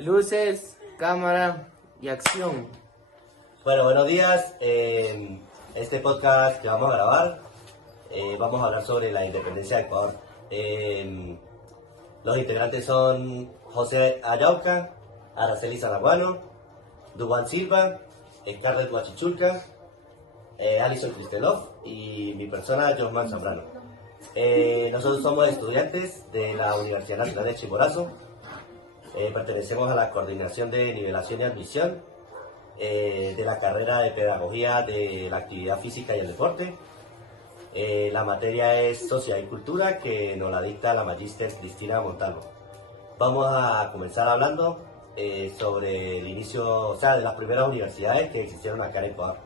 Luces, cámara y acción. Bueno, buenos días. Este podcast que vamos a grabar, vamos a hablar sobre la independencia de Ecuador. Los integrantes son José Ayauca, Araceli Zaraguano, Dubán Silva, Scarlett Huachichulca, Alison Kristelov y mi persona, Josman Zambrano. Nosotros somos estudiantes de la Universidad Nacional de Chimborazo. Pertenecemos a la Coordinación de Nivelación y Admisión de la carrera de Pedagogía de la Actividad Física y el Deporte. La materia es Sociedad y Cultura, que nos la dicta la magíster Cristina Montalvo. Vamos a comenzar hablando sobre el inicio, de las primeras universidades que existieron acá en Ecuador.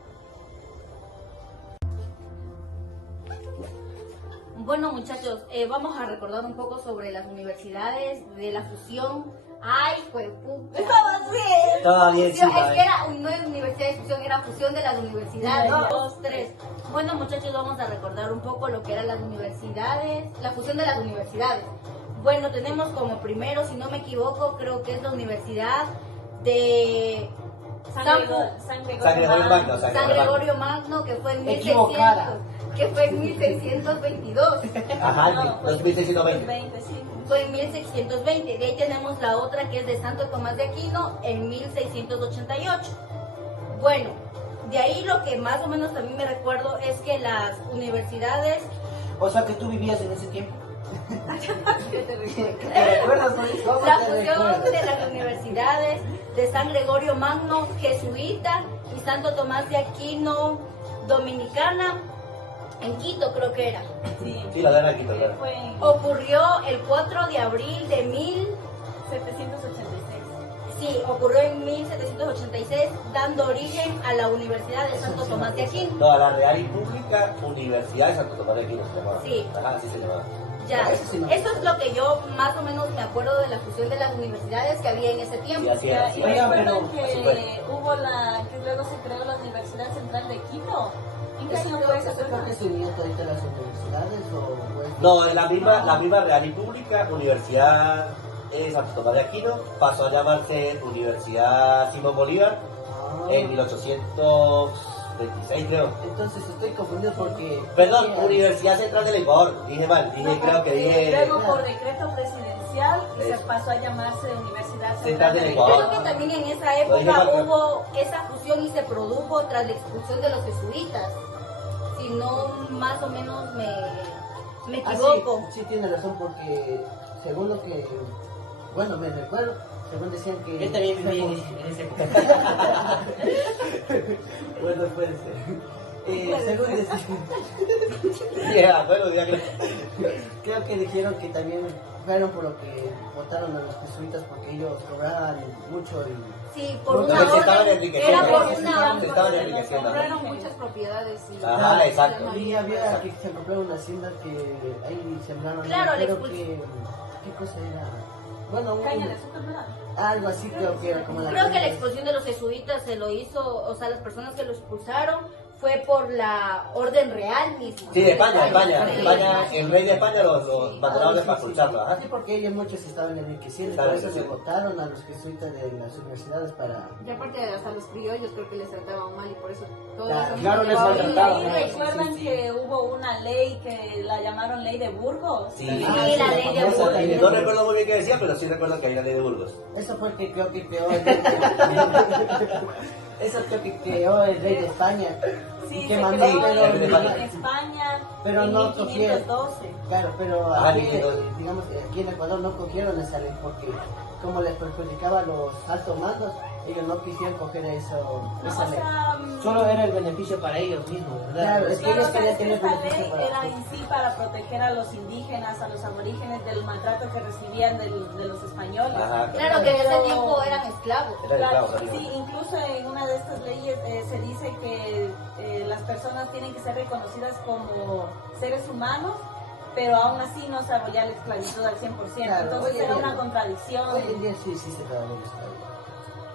Bueno, muchachos, vamos a recordar un poco sobre las universidades de la fusión. ¡Ay, pues puta! Todo bien, Fusión, sí, es que era no es universidad de fusión, era fusión de las universidades. 2, 3. Bueno, muchachos, vamos a recordar un poco lo que eran las universidades, la fusión de las universidades. Bueno, tenemos como primero, si no me equivoco, creo que es la Universidad de San Gregorio Magno. San Gregorio Magno, que fue en 1622. Ajá, 2620. Fue en 1620. De ahí tenemos la otra que es de Santo Tomás de Aquino en 1688. Bueno, de ahí lo que más o menos también me recuerdo es que las universidades... O sea que tú vivías en ese tiempo. La fusión de las universidades de San Gregorio Magno, jesuita, y Santo Tomás de Aquino, dominicana, en Quito creo que era. Sí, la dan aquí, ¿verdad? Ocurrió el 4 de abril de 1786. Sí, ocurrió en 1786, dando origen a la Universidad de Santo Tomás de Aquino. No, la Real y Pública Universidad de Santo Tomás de Aquino se llamaba. Sí. Ajá, así se llamaba. Ya, eso es lo que yo más o menos me acuerdo de la fusión de las universidades que había en ese tiempo. Sí, así era. Y Oigan, recuerdan pero- que hubo que luego se creó la Universidad Central de Quito. ¿En qué año fue eso? ¿Creo que se unió ahorita las universidades o...? No, la misma Real y Pública Universidad de Santo Tomás de Aquino pasó a llamarse Universidad Simón Bolívar en 1826, creo. Entonces estoy confundido porque... Perdón, Universidad Central del Ecuador. Dije mal, creo que dije... Luego por decreto presidencial y se pasó a llamarse Universidad Central del del Ecuador. Creo que también en esa Lo dije época mal, hubo esa fusión y se produjo tras la expulsión de los jesuitas. Si no, más o menos me equivoco. Sí, tiene razón porque según lo que... Bueno, me recuerdo, según decían que... Yo también viví en esa época. Bueno, puede ser. Según decían... Bueno, ya que... Creo que dijeron que también fueron por lo que votaron a los jesuitas porque ellos cobraban mucho y... Sí, por Porque una se estaban orden, enriqueciendo. era por Se una estaban orden. enriqueciendo. Compraron muchas propiedades y Ajá, exacto. Y había que se compró una hacienda que ahí sembraron. Claro, no la creo expulsión. ¿Qué cosa era? Bueno, caña de azúcar, ¿verdad? algo así creo que era como la... Creo que la expulsión de los jesuitas se lo hizo, o sea, las personas que lo expulsaron fue por la orden real misma. Sí, de España, Sí. el rey de España los mandaron para expulsarlo, ¿ah? Sí, porque ellos muchos estaban enriqueciendo y por eso se votaron a los jesuitas de las universidades para... Y aparte hasta los criollos creo que les trataban mal y por eso todos Claro, les maltrataban. Y recuerdan que hubo una ley que la llamaron ley de Burgos. Sí, Sí, la ley de famosa Burgos. también. No recuerdo muy bien qué decía, pero sí recuerdo que hay la ley de Burgos. Eso fue que creo que creó el... Eso creo que creó el rey de España. Sí, que se mandó, creó pero- en España pero en no cogieron. 1512. Claro, pero Ah, aquí, líquido. digamos, aquí en Ecuador no cogieron esa ley porque como les perjudicaba a los altos mandos, ellos no quisieron coger esa No, ley. o sea, Solo era el beneficio para ellos mismos, ¿verdad? Claro, es que claro, ellos querían es que tener esta beneficio ley para era en sí para proteger a los indígenas, a los aborígenes del maltrato que recibían de los españoles. Ajá, Claro que en ese tiempo eran esclavos. Era Claro, esclavo, sí, incluso en una de estas leyes se dice que las personas tienen que ser reconocidas como seres humanos, pero aún así no se abolía la esclavitud al 100%. Claro, Entonces hoy en era día- una contradicción. Hoy en día sí se trata de esclavitud.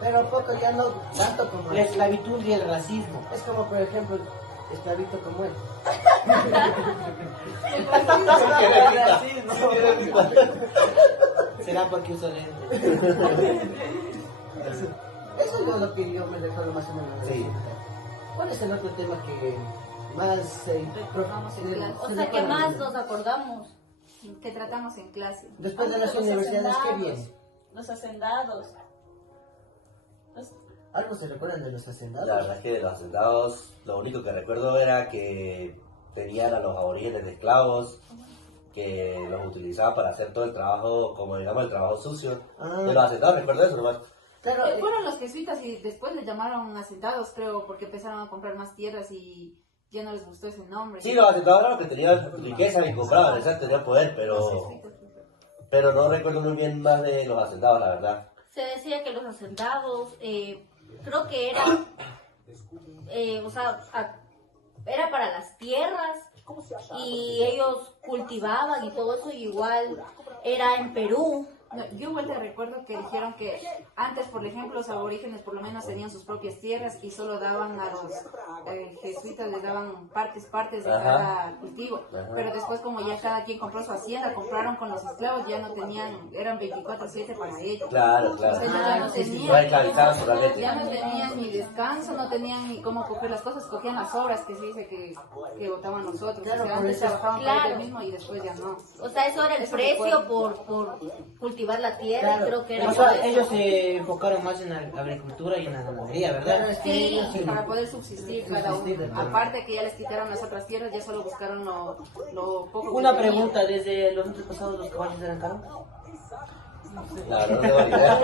Pero poco ya no tanto como La esclavitud y el racismo. es como por ejemplo esclavito como él. Será porque uso lentes. Eso es lo que yo me recuerdo más o menos. Sí. ¿Cuál es el otro tema que más Recordamos en clase. O sea, que más nos acordamos. Que tratamos en clase. Después de las Los universidades, ¿qué hacendados, viene? Los hacendados. ¿Algo se recuerdan de los hacendados? La verdad es que de los hacendados, lo único que recuerdo era que tenían a los aborígenes de esclavos, que los utilizaban para hacer todo el trabajo, como digamos, el trabajo sucio. De los hacendados, recuerdo eso nomás. Claro, Fueron los jesuitas y después les llamaron asentados, creo, porque empezaron a comprar más tierras y ya no les gustó ese nombre. Sí, los hacendados eran los que tenían riqueza y compraban, exacto, tenían poder, pero no recuerdo muy bien más de los hacendados, la verdad. Se decía que los hacendados, creo que era, o sea, era para las tierras y ellos cultivaban y todo eso, y igual era en Perú. No, yo igual te recuerdo que dijeron que antes, por ejemplo, los aborígenes por lo menos tenían sus propias tierras y solo daban a los jesuitas, les daban partes de Ajá. cada cultivo. Ajá. Pero después, como ya cada quien compró su hacienda, compraron con los esclavos, ya no tenían, eran 24/7 para ellos. Claro, Entonces claro. ya no Los tenían, esclavizaban totalmente. ya no tenían ni descanso, no tenían ni cómo coger las cosas, cogían las obras que se dice que votaban nosotros. Claro, O sea, por antes eso- trabajaban para Claro. ellos mismos y después ya no. O sea, eso era el Eso precio recuerdo. por cultivar la tierra, Claro. y creo que era O por sea, eso. ellos se enfocaron más en la agricultura y en la ganadería, claro, ¿verdad? es que Sí, ellos sí, Para poder subsistir cada Subsistir, uno. ¿verdad? Aparte que ya les quitaron las otras tierras, ya solo buscaron lo poco que Una tenían. pregunta, ¿desde los antepasados los caballos eran caros? Claro, no tengo ni idea.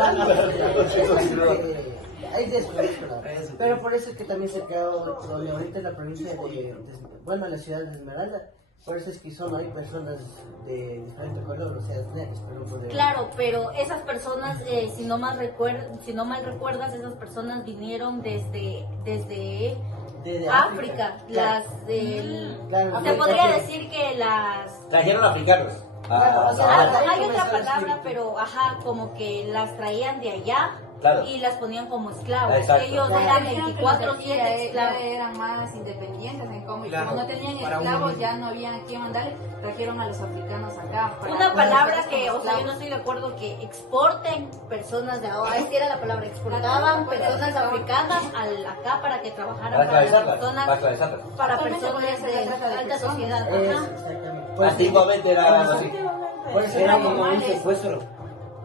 Hay descontrol. Pero por eso es que también se creó donde ahorita es la provincia bueno, la ciudad de Esmeralda. Por eso es que son hay personas de diferente color, o sea, negros, pero poder. Claro, pero esas personas, si no mal recuerdas, esas personas vinieron desde de África. Claro. Claro, Se sí, podría claro. decir que las... Trajeron africanos. Claro, o sea, Ah, ahí hay otra comenzó a palabra, decir- pero ajá, como que las traían de allá Claro. y las ponían como esclavos. Exacto. Ellos Claro. eran Dijeron que los de aquí 24/7 ya esclavos. eran más independientes en cómo, y Claro, como no tenían para uno esclavos, mismo. ya no había a quién mandarle, trajeron a los africanos acá. para Una poder palabra hacer que, como o sea, yo no esclavos. estoy de acuerdo que exporten personas de ahora. Esta era la palabra, exportaban personas africanas acá para que trabajaran Para para las esclavizarlas. Para personas, esclavizarlas. para Actualmente podría personas ser de la trata de alta personas. sociedad. Ajá. Exactamente. Pues, Antiguamente era algo así. por eso Era era como un normales. secuestro.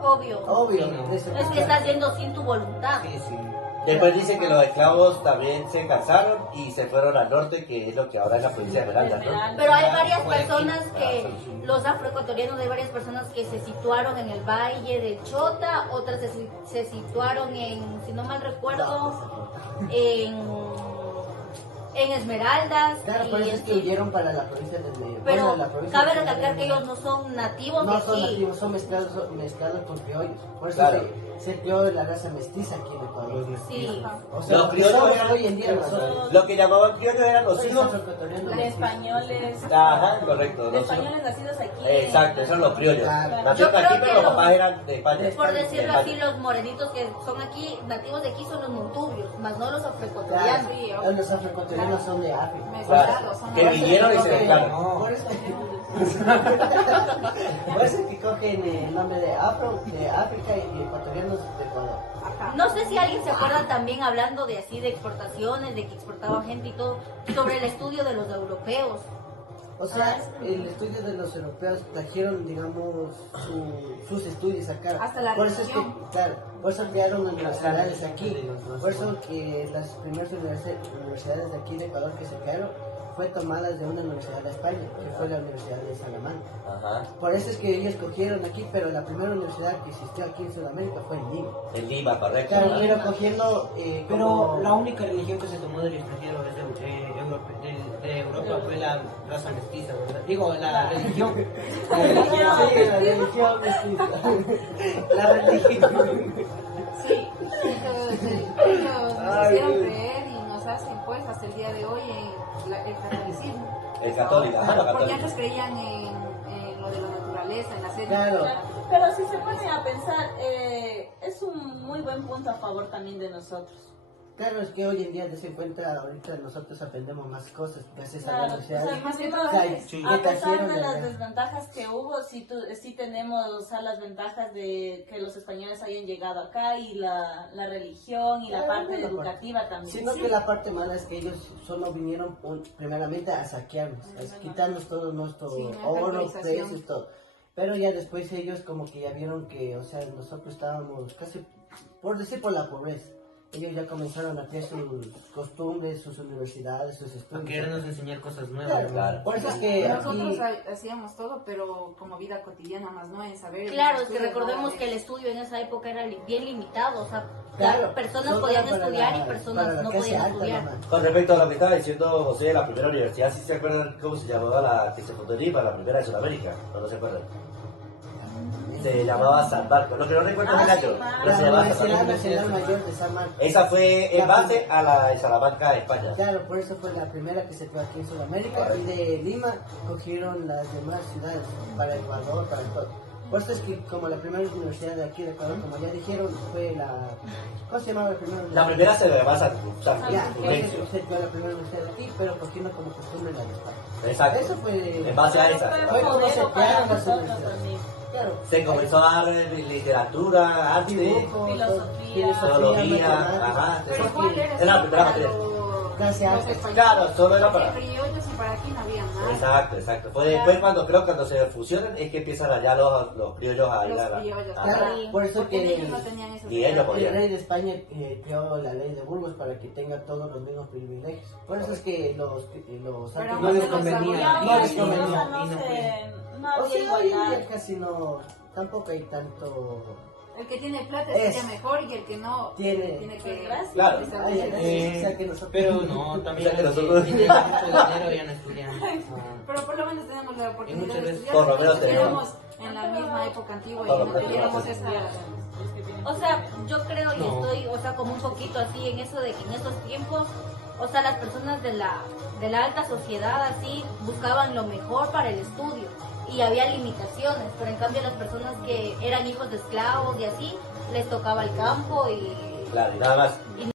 Obvio. obvio. Sí, no. de eso Es que estás yendo sin tu voluntad. Sí, sí. Después dicen que los esclavos también se cansaron y se fueron al norte, que es lo que ahora es la provincia de Esmeralda, ¿no? Pero hay varias Por aquí. personas que, los afroecuatorianos, hay varias personas que se situaron en el valle de Chota, otras se situaron en, si no mal recuerdo, en Esmeraldas. Claro, por y eso es que huyeron para la provincia de pero bueno, la provincia cabe de- recalcar que ellos no son nativos de no son aquí. nativos, son mezclados con criollos. Por eso Claro. se creó la raza mestiza aquí en Ecuador. Sí. O sea, Los lo que criollos somos eran- hoy en día nosotros. Lo que llamaban criollos eran los Hoy hijos. somos ecuatorianos De mestizos. españoles. Ajá, correcto. De Los hijos. españoles nacidos aquí. Exacto, esos son los criollos. Claro. Nacieron Yo aquí, creo pero que los los- papás eran de España. Por decirlo De así, España. los morenitos que son aquí, nativos de aquí, son los montubios, más no los Claro, afroecuatorianos. Sí, los afroecuatorianos son de África. Mezclados, son Que los- vinieron y se Por eso- mezclaron. Por eso por eso que cogen el nombre de África y ecuatorianos de Ecuador. Ajá. No sé si alguien se acuerda también, hablando de así de exportaciones, de que exportaban gente y todo, sobre el estudio de los europeos. O sea, el estudio de los europeos trajeron, digamos, sus estudios acá. Hasta la por eso es que, religión. claro, por eso crearon universidades aquí. Por eso que las primeras universidades de aquí de Ecuador que se crearon fue tomadas de una universidad de España, que fue la Universidad de Salamanca. Ajá. Por eso es que ellos cogieron aquí, pero la primera universidad que existió aquí en Sudamérica fue en Lima. En Lima, correcto. Claro, pero cogiendo... Pero como- la única religión que se tomó del extranjero es de Europa fue la raza mestiza, ¿verdad? Digo, la religión. La religión. Sí, la religión mestiza. La religión. Sí, ellos nos hicieron creer y nos hacen pues hasta el día de hoy en el catolicismo. El católico, ajá, los Porque católicos. antes creían en lo de la naturaleza, en la serie. Claro. Pero si se pone a pensar, es un muy buen punto a favor también de nosotros. Claro, es que hoy en día, desde cuenta, ahorita nosotros aprendemos más cosas gracias a la Claro, universidad. o sea, más que todo, O sea, sí. a que pesar trajeron de de las allá. desventajas que hubo, sí tenemos las ventajas de que los españoles hayan llegado acá y la religión y la Claro, parte la educativa también. Sino que la parte mala es que ellos solo vinieron primeramente a saquearnos, a quitarnos todo nuestro Sí, una oro, calculización. precios, todo. Pero ya después ellos como que ya vieron que, o sea, nosotros estábamos casi, por decir, por la pobreza. Ellos ya comenzaron a crear sus costumbres, sus universidades, sus A estudios. querernos enseñar cosas nuevas. Claro, ¿no? Claro. Por eso es que Nosotros aquí, hacíamos todo, pero como vida cotidiana más, ¿no? En saber. Claro, en es que estudios, recordemos ¿no? que el estudio en esa época era bien limitado, o sea, claro, personas solo podían para estudiar la- y personas para la no clase podían alta estudiar. nomás. Con respecto a lo que estaba diciendo José, la primera universidad, ¿sí se acuerdan cómo se llamaba la que se fundó en Lima, la primera de Sudamérica? ¿No se acuerdan? Se llamaba San Marcos. Lo que no recuerdo es el año, pero se La llamaba San Universidad Marcos. Nacional Mayor de San Marcos. Esa fue en base a la de Salamanca, España. Claro, por eso fue la primera que se creó aquí en Sudamérica y de Lima cogieron las demás ciudades para Ecuador, para todo. Por eso es que como la primera universidad de aquí de Ecuador, como ya dijeron, fue la... ¿Cómo se llamaba la primera La universidad? primera se llamaba San Ya, Fulgencio. se creó la primera universidad de aquí, pero cogiendo como costumbre la de España. Exacto. Eso fue... En base a esa. Fue como se modelo para crearon las nosotros universidades. también. Claro. Se comenzó a dar literatura, arte, Dibujo, Filosofía. teología, matemáticas. ajá. Pero Eso igual fue- era era la solo primera para materia. Clase los alta. españoles. Claro, solo era para- Porque criollos y para aquí no había nada. Exacto, exacto. Fue después cuando creo que cuando se fusionan es que empiezan allá los criollos a ir Los a la... criollos. a- Claro, por eso Porque que... ellos no tenían eso. Y ellos El podían. rey de España creó la ley de Burgos para que tenga todos los mismos privilegios. Por eso es que los Pero No les no convenía. sabía. Y hoy les en día, convenía. o sea, no Y no no O había sea, hoy en igualdad. día casi no, tampoco hay tanto... El que tiene plata Es. estudia mejor y el que no Tiene- que... Gracias. Claro. estar Ay, ay, bien. ay, o sea que nosotros... Pero no, también O sea que los que nosotros- tienen mucho dinero ya no estudian. Pero por lo menos tenemos la oportunidad muchas de veces- estudiar. Por lo menos Si estuviéramos tenemos. en la misma época antigua Por lo y no menos tuviéramos tenemos. esta... O sea, yo creo y No. estoy, o sea, como un poquito así en eso de que en estos tiempos, o sea, las personas de la alta sociedad así buscaban lo mejor para el estudio y había limitaciones, pero en cambio las personas que eran hijos de esclavos y así, les tocaba el campo y Claro, y nada más.